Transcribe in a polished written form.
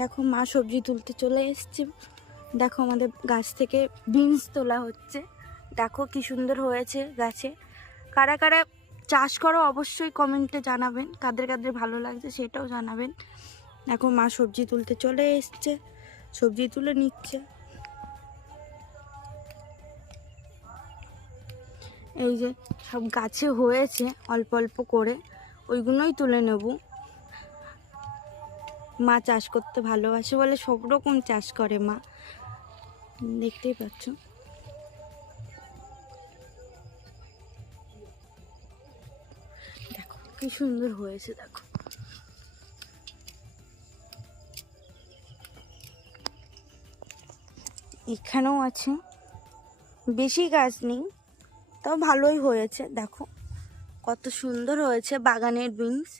দেখো মা সবজি তুলতে চলে এসছে। দেখো আমাদের গাছ থেকে বিনস তোলা হচ্ছে। দেখো কি সুন্দর হয়েছে গাছে। কারা কারা চাষ করো অবশ্যই কমেন্টে জানাবেন, কাদের কাদের ভালো লাগছে সেটাও জানাবেন। দেখো মা সবজি তুলতে চলে এসছে, সবজি তুলে নিচ্ছে। এই যে সব গাছে হয়েছে অল্প অল্প করে, ওইগুলোই তুলে নেব। মা চাষ করতে ভালোবাসে বলে সব রকম চাষ করে মা, দেখতেই পাচ্ছ। দেখো কি সুন্দর হয়েছে, দেখো এখানেও আছে, বেশি গাছ নেই তাও ভালোই হয়েছে। দেখো কত সুন্দর হয়েছে বাগানের বিনস।